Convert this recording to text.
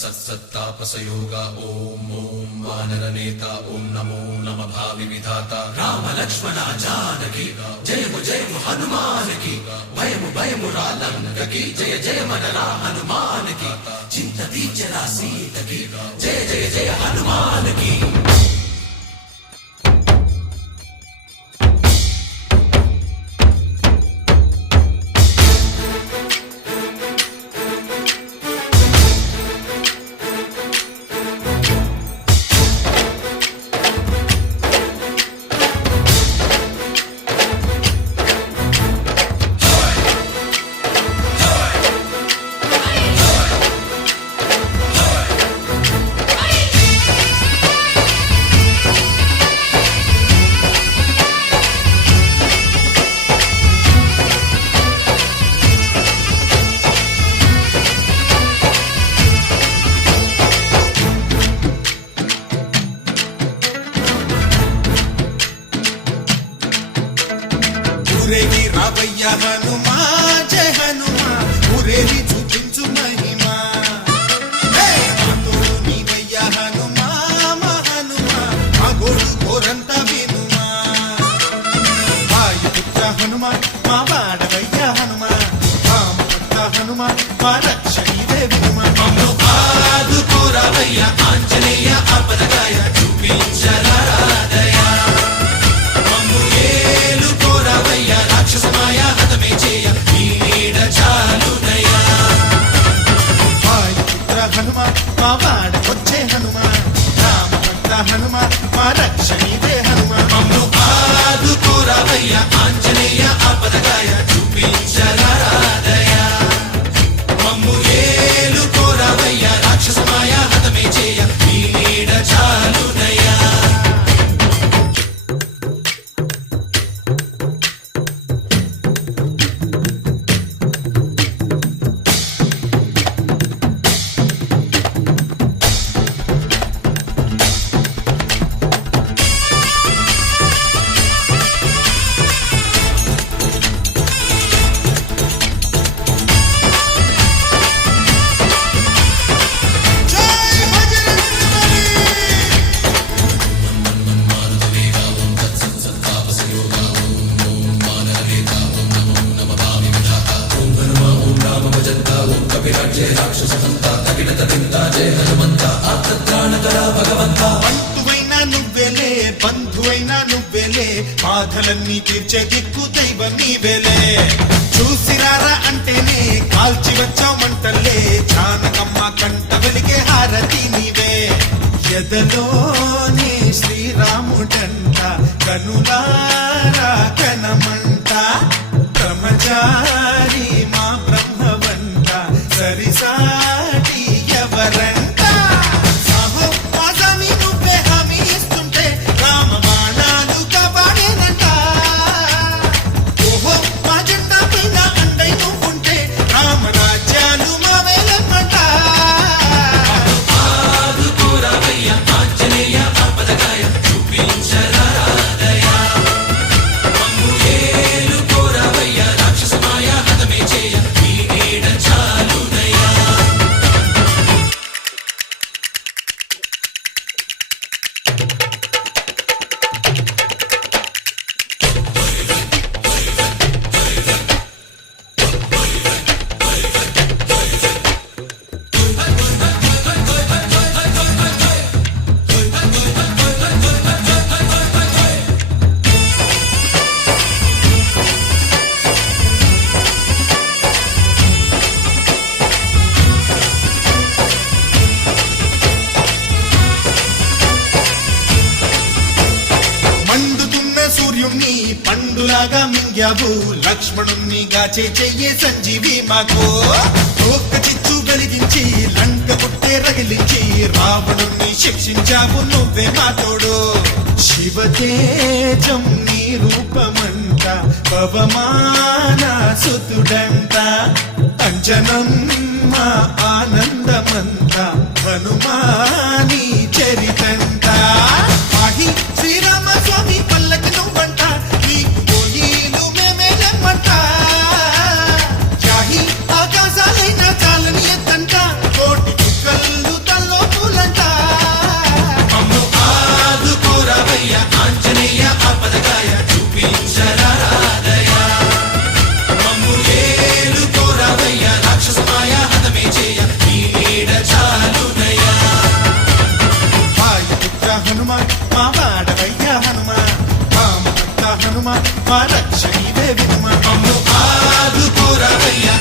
सत्सत्तापसयोग ओम ओम वानरनेता ओम नमो नमः भावि विधाता राम लक्ष्मण जानकी जय हनुमान की भयमु रालंक की जय मनरा हनुमान की चिंतती चला सीत की जय हनुमान की। ఊరేగి రావయ్య హనుమా జయ హనుమా ఊరేగి చూపించు మహిమా తోడు నీవయ్య హనుమా మా హనుమా మా గోడు కోరంత వినుమా వాయుపుత్ర హనుమా మా వాడవయ్య హనుమా రామపుత్ర హనుమా మా రక్షణివే వినుమా మమ్ము ఆదుకోరావయ్య ఆంజనేయ ఆపదగాయ చూపించరాదయ మమ్ము ఏలుకోరావయ్య రాక్షసమాయ హతమే చేయ ఈ నీడ చాలునయ వాయుపుత్ర హనుమా మా వాడకొచ్చే హనుమా రామపుత్ర హనుమా మా రక్షణివే హనుమా మమ్ము ఆదుకోరావయ్య ఆంజనేయ ఆపదగాయ చూపించరాదయ మమ్ము ఏలుకోరావయ్య రాక్షసమాయ హతమే చేయ ఈ నీడ చాలునయ। జై బజరంగబలి బంధువైనా నువ్వేలే బంధువైనా నువ్వేలే బాధలన్నీ తీర్చే దిక్కు దైవం నీవేలే చూసిరారా అంటేనే కాల్చి వచ్చామంటలే జానకమ్మ కంట వెలిగే హారతి నీవే ఎదలోనే శ్రీరాముడంట కనులారా కనమంట బ్రహ్మచారి మా బ్రహ్మవంట సరిసాటి ఎవరంట సాహో ఆజామి నువ్వే హామీ ఇస్తుంటే రామ బాణాలు కాపాడేనంట ఓహో మా జెండా పైన అండై నువ్వుంటే రామ రాజ్యాలు మా వేలమంట ఆదుకోరావయ్య ఆంజనేయ ఆపదగాయ చూపించరాదయ మమ్ము ఏలుకోరావయ్య రాక్షసమాయ హతమే చేయ ఈ నీడ చాలునయ। మండుతున్న సూర్యుణ్ణి పండులాగా మింగావు లక్ష్మణుణ్ణి గాచే చెయ్యే సంజీవి మాకు ఒక్క చిచ్చు వెలిగించి లంక కొట్టే రగిలించి రావణుణ్ణి శిక్షించావు నువ్వే మా తోడు శివతేజం నీ రూపమంట పవమాన సుతుడంట అంజనం మా ఆనందమంత హనుమాని చరితంట ఆహి శ్రీరామ స్వామి పల్లకి నువ్వంట నీకు పోయిలు మేమేలమ్మంట జాహి ఆకాశాలైన చాలని ఎత్తంట కోటి చుక్కలు మా రక్ష నీవే వినుమ మమ్ము ఆదుకోరావయ్యా